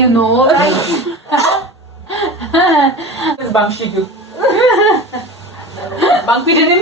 you know, right? This bunk shit you. Bunk भी देने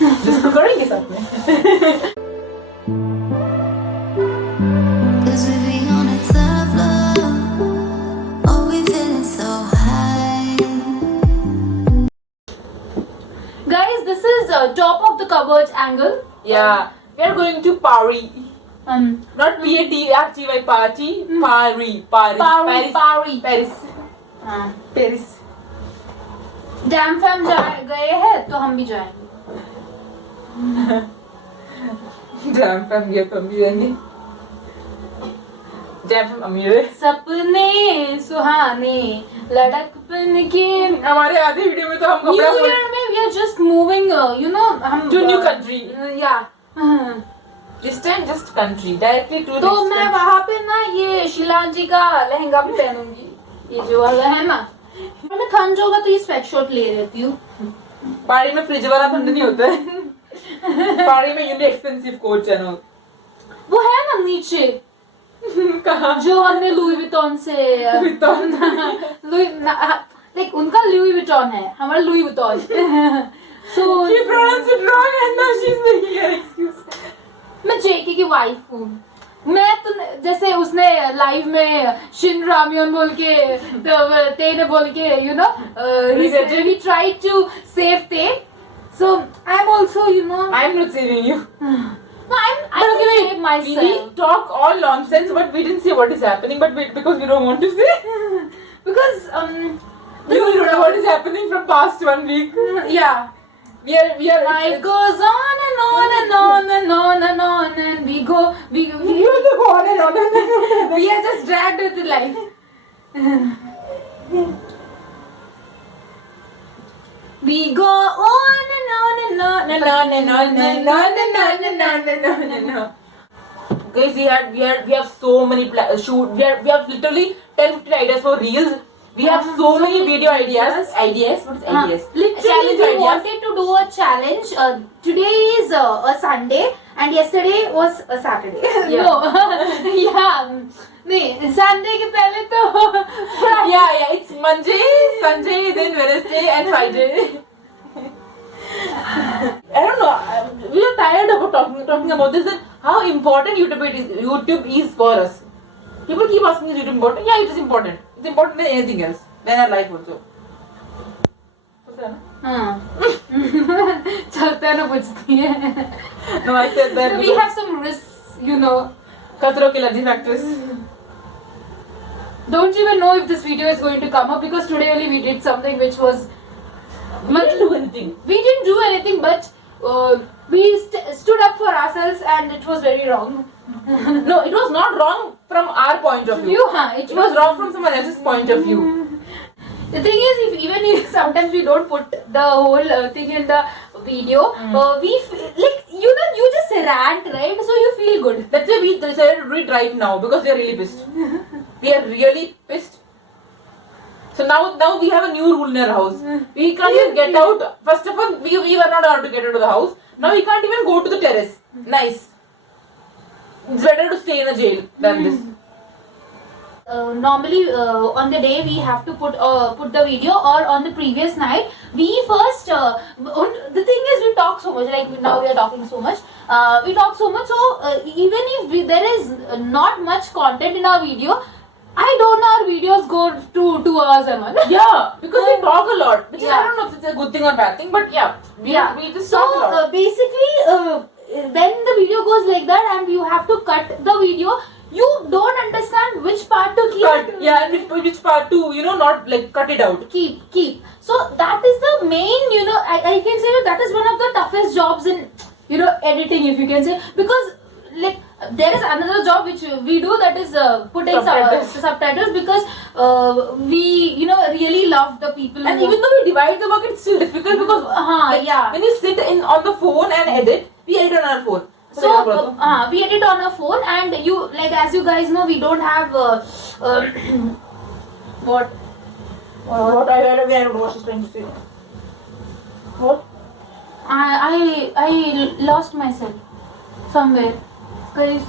जिसको करेंगे साथ में. Cause we be on a tough love. Oh, we feeling so high. Guys, this is top of the cupboard angle. Yeah, we are going to Paris. Not P-A-T-R-T-Y, party. Paris. Paris. Paris. Dam fam गए हैं तो हम भी जाएंगे. Jam fam गया तो हम भी जाएंगे. जैम फैम अमीर है. सपने सुहाने लड़कपन के. हमारे आधे वीडियो में तो हम न्यू ईयर में we are just moving, you know, हम to new country. Yeah. This time just country directly to. तो मैं वहाँ पे ना ये शिलांग जी का लहंगा भी पहनूंगी. ये जो वाला है ना. मैं ठंड होगा तो ये स्वेटशर्ट ले लेती हूँ. पहाड़ी में फ्रिज वाला ठंड नहीं होता है. पहाड़ी में यूनिक एक्सपेंसिव कोट है ना. वो है ना नीचे. कहाँ? जो हमने लुई विटॉन से. लाइक उनका लुई विटॉन है, हमारा Louis Vuitton. So she pronounced it wrong and now she's making an excuse. मैं जेके की वाइफ हूँ. मैं तो जैसे उसने लाइव में शिन रामियन बोल के ते ने बोल के you know he tried to save Te. So I'm also, you know, I'm not saving you. No, I will save myself. We talk all nonsense but we didn't say what is happening because we don't want to say. Because We don't know what is happening from past 1 week. Yeah. We are Life goes on and on and on and on and on and we You have to go on and on and on. we are just dragged with the life. We go on and on and on and on and on and on and on and on and on. Guys, we have so many shoot. We have literally 10-15 ideas for reels. We have so many video ideas. What is ideas? Literally, we wanted to do a challenge. Today is a Sunday and yesterday was a Saturday. Yeah. No, yeah. नहीं, Sunday के पहले तो. Yeah. It's Monday, Sunday, then Wednesday and Friday. I don't know. We are tired about talking about this. That how important YouTube is for us. People keep asking, is YouTube important? Yeah, it is important. It's important than anything else. Than our life also. हाँ. चलता है ना पूछती है. No, I said that. We have some risks, you know. खतरों के लदी factors. Don't even know if this video is going to come up because today only we did something which was. We didn't do anything. We didn't do anything, but we stood up for ourselves and it was very wrong. No, it was not wrong from our point of view. It was wrong from someone else's point of view. The thing is, even if sometimes we don't put the whole thing in the video, we like you just rant, right? So you feel good. That's why we decided to do it right now because we are really pissed. We are really pissed. So now we have a new rule in our house. We can't even get out. First of all, we were not allowed to get out of the house. Now we can't even go to the terrace. Nice. It's better to stay in a jail than this. Normally on the day we have to put the video, or on the previous night we first the thing is we talk so much, like now we are talking so much, we talk so much, so even if there is not much content in our video, I don't know our videos go to 2 hours and on. Yeah, because we talk a lot, which is, Yeah. I don't know if it's a good thing or bad thing, but we just So talk a lot. basically when the video goes like that and you have to cut the video, you don't understand which part to keep. Cut. Yeah, and which part to, not like cut it out. Keep. So that is the main, I can say that is one of the toughest jobs in, editing, if you can say, because like there is another job which we do, that is putting subtitles because we really love the people. And even though we divide the work, it's still difficult because when you sit on the phone and edit, we edit on our phone. So we edit on our phone, and you, like, as you guys know, we don't have what I don't know what she's trying to say. What? I lost myself somewhere, guys.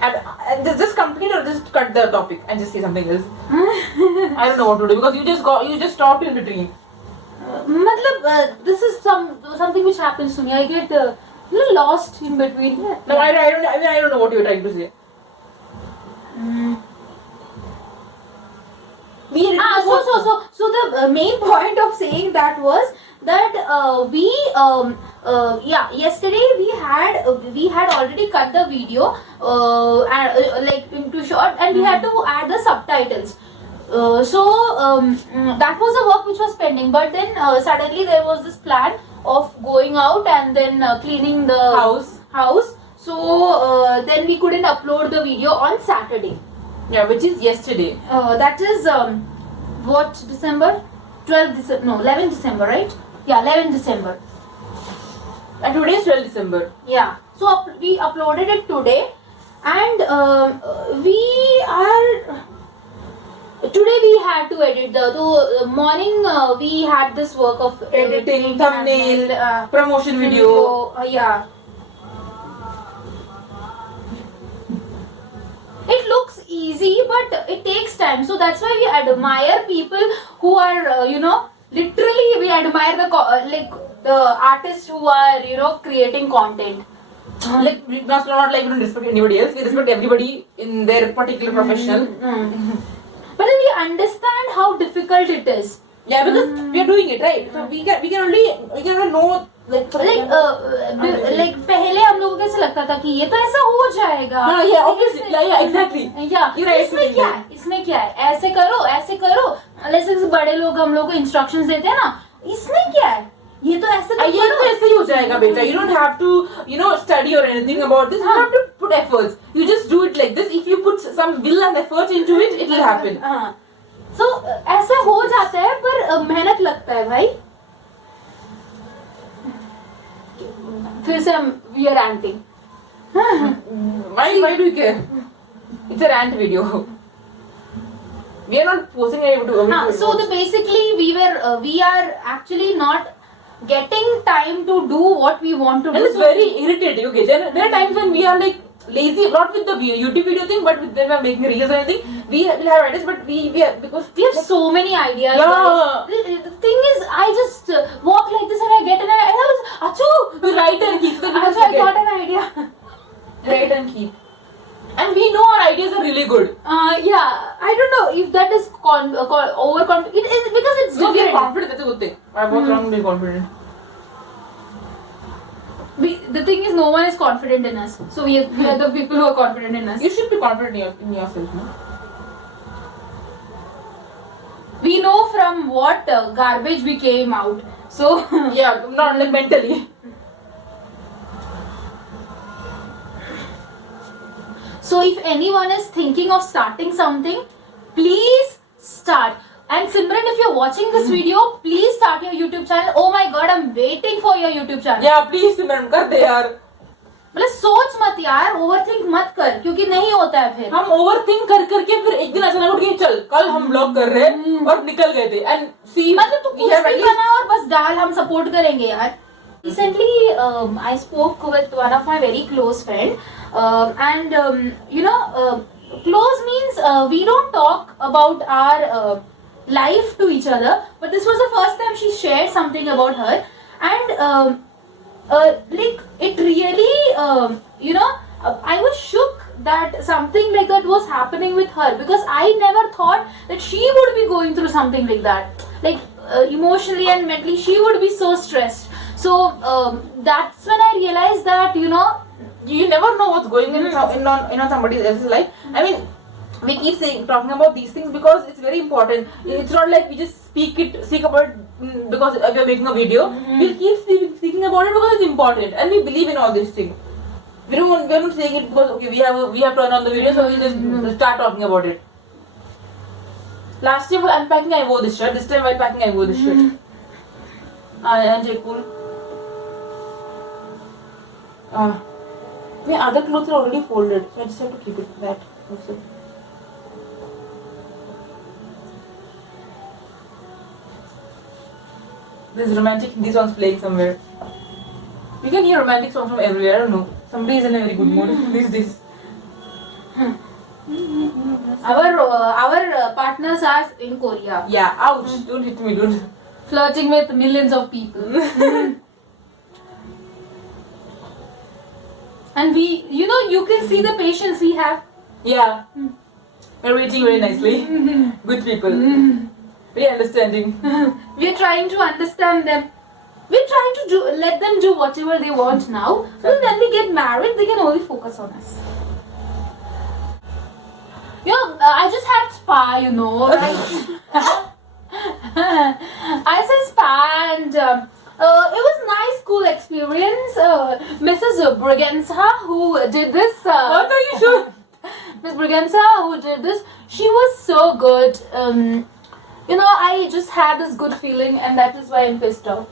And just complete or just cut the topic and just say something else. I don't know what to do because you just stopped in between. This is something which happens to me. I get little lost in between. No, I don't know what you were trying to say. So the main point of saying that was that yesterday we had already cut the video like into short, and we had to add the subtitles. That was a work which was pending, but then suddenly there was this plan of going out and then cleaning the house. So then we couldn't upload the video on Saturday. Yeah, which is yesterday. That is what December? 11 December, right? Yeah, 11 December. And today is 12 December. Yeah. So we uploaded it today, and today we had to edit the morning. We had this work of Editing, thumbnail, promotion video. Yeah. It looks easy, but it takes time. So that's why we admire people who are, literally we admire the artists who are, creating content. Like we must not like we don't respect anybody else. We respect everybody in their particular profession. But then we understand how difficult it is. Yeah, because we are doing it right. So we can only know like पहले हम लोगों को कैसे लगता था कि ये तो ऐसा हो जाएगा. Yeah, obviously. Yeah, exactly. Yeah. You're right. इसमें क्या है ऐसे करो जैसे बड़े लोग हम लोग को इंस्ट्रक्शंस देते हैं ना, इसमें क्या है ये तो ऐसे ही हो जाएगा बेटा. You don't have to study or anything about this. You don't have to put efforts. You just do it like this. If you put some will and effort into it, it will happen. So ऐसे हो जाता है, पर मेहनत लगता है भाई. फिर से we are ranting. Why do you care? It's a rant video. We are not forcing anybody to. So basically we are actually not getting time to do what we want to do. And it's very irritating. Okay, there are times when we are like lazy, not with the YouTube video thing, but when we are making reels or anything, we will have ideas, but we are because we have so many ideas. Yeah. The thing is, I just walk like this and I get an idea. And I was, achoo! We write and keep. Achoo, I got an idea. Write and keep. And we know our ideas are really good. Yeah, I don't know if that is overconfident. It is because it's No, we are different. confident. That's a good thing. I was wrong to be confident. The thing is, no one is confident in us. So we are the people who are confident in us. You should be confident in yourself, no? We know from what garbage we came out. So Yeah, not like mentally. So if anyone is thinking of starting something, please start. And Simran, if you're watching this video, please start your YouTube channel. Oh my God, I'm waiting for your YouTube channel. Yeah, please Simran, कर दे यार. मतलब सोच मत यार, overthink मत कर, क्योंकि नहीं होता है फिर. हम overthink कर करके फिर एक दिन अचानक उठ के चल कल हम ब्लॉग कर रहे हैं और निकल गए थे. And see, मतलब तू कुछ भी बना और बस डाल, हम support करेंगे यार. Recently, I spoke with one of my very close friend, and close means we don't talk about our life to each other, but this was the first time she shared something about her, and like it really I was shook that something like that was happening with her, because I never thought that she would be going through something like that, like emotionally and mentally she would be so stressed. So that's when I realized that you never know what's going in somebody else's life. I mean, we keep talking about these things because it's very important. It's not like we just speak about it because we are making a video. We'll keep speaking about it because it's important and we believe in all these things. We are not saying it because okay we have to turn on the video, so we'll just start talking about it. Last time while unpacking I wore this shirt. This time while packing I wore this shirt. And cool. My other clothes are already folded, so I just have to keep it that also. There's romantic Hindi songs playing somewhere. You can hear romantic songs from everywhere. I don't know. Somebody is in a very good mood these days. partners are in Korea, Yeah, ouch, don't hit me, dude. flirting with millions of people. And we, you can see the patience we have. Yeah. We're waiting very nicely. Good people. Very understanding. We're trying to understand them. We're trying to let them do whatever they want now. So that when we get married, they can only focus on us. I just had spa, right? I said spa and it was nice, cool experience. Mrs. Briganza, who did this. What are you sure? Miss Briganza, who did this, she was so good. I just had this good feeling, and that is why I'm pissed off.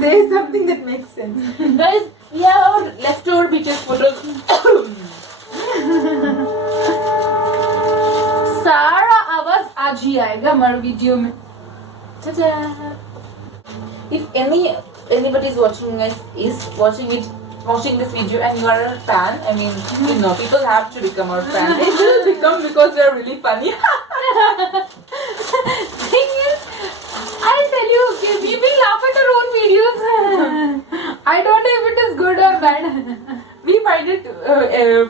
Say something that makes sense. Guys, we have our leftover beaches photos. सारा आवाज आज ही आएगा हमारे video में. Ta-da! If anybody is watching this video and you are a fan, I mean, people have to become our fan. They will become because they are really funny. Thing is, I'll tell you, okay, we laugh at our own videos. I don't know if it is good or bad. We find it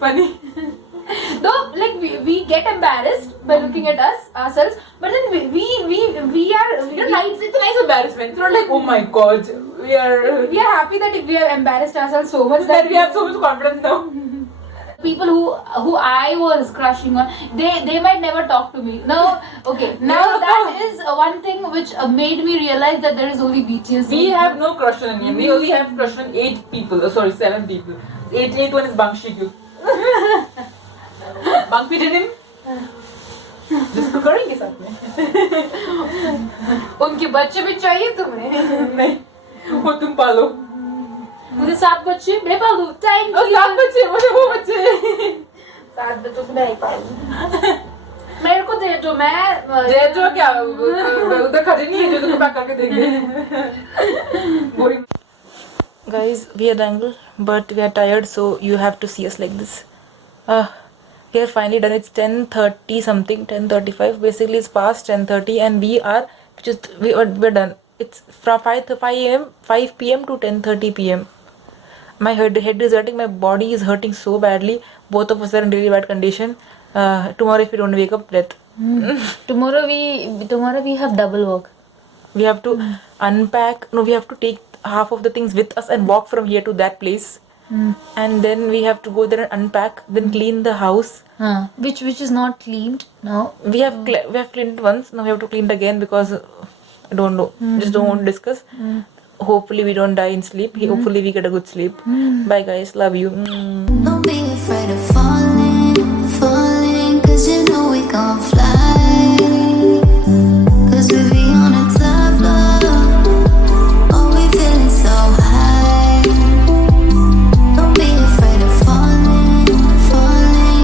funny. Though, like we get embarrassed by looking at ourselves, but then we are It's a nice embarrassment. It's not like, oh my god, we are happy that if we have embarrassed ourselves so much that we have so much confidence now. people who I was crushing on, they might never talk to me. No, okay. Now that is one thing which made me realize that there is only BTS. We have no crush on anyone. We only have crush on 8 people. 7 people. 8th one is Bangshikyu. Bang pidin him. जिसको करेंगे साथ में. उनके बच्चे भी चाहिए तुम्हें? नहीं, वो तुम पालो. मुझे 7 बच्चे मैं पालूं. Thank you. 7 बच्चे, मुझे वो बच्चे. 7 बच्चों को नहीं पालूं. मेरे को दे दो, मैं दे दो क्या? उधर खड़े नहीं है जो तुमको पैक करके देंगे. Boring. Guys, we are dangle, but we are tired, so you have to see us like this. We are finally done. It's 10:30 something, 10:35. Basically, it's past 10:30, and we're done. It's from 5 p.m. to 10:30 p.m. My head is hurting. My body is hurting so badly. Both of us are in really bad condition. Tomorrow, if we don't wake up, death. tomorrow we have double work. We have to unpack. No, we have to take half of the things with us and walk from here to that place. And then we have to go there and unpack, then clean the house. Which is not cleaned now. We have cleaned it once. Now we have to clean it again because I don't know. Just don't want to discuss. Hopefully we don't die in sleep. Hopefully we get a good sleep. Bye guys. Love you. Don't be afraid of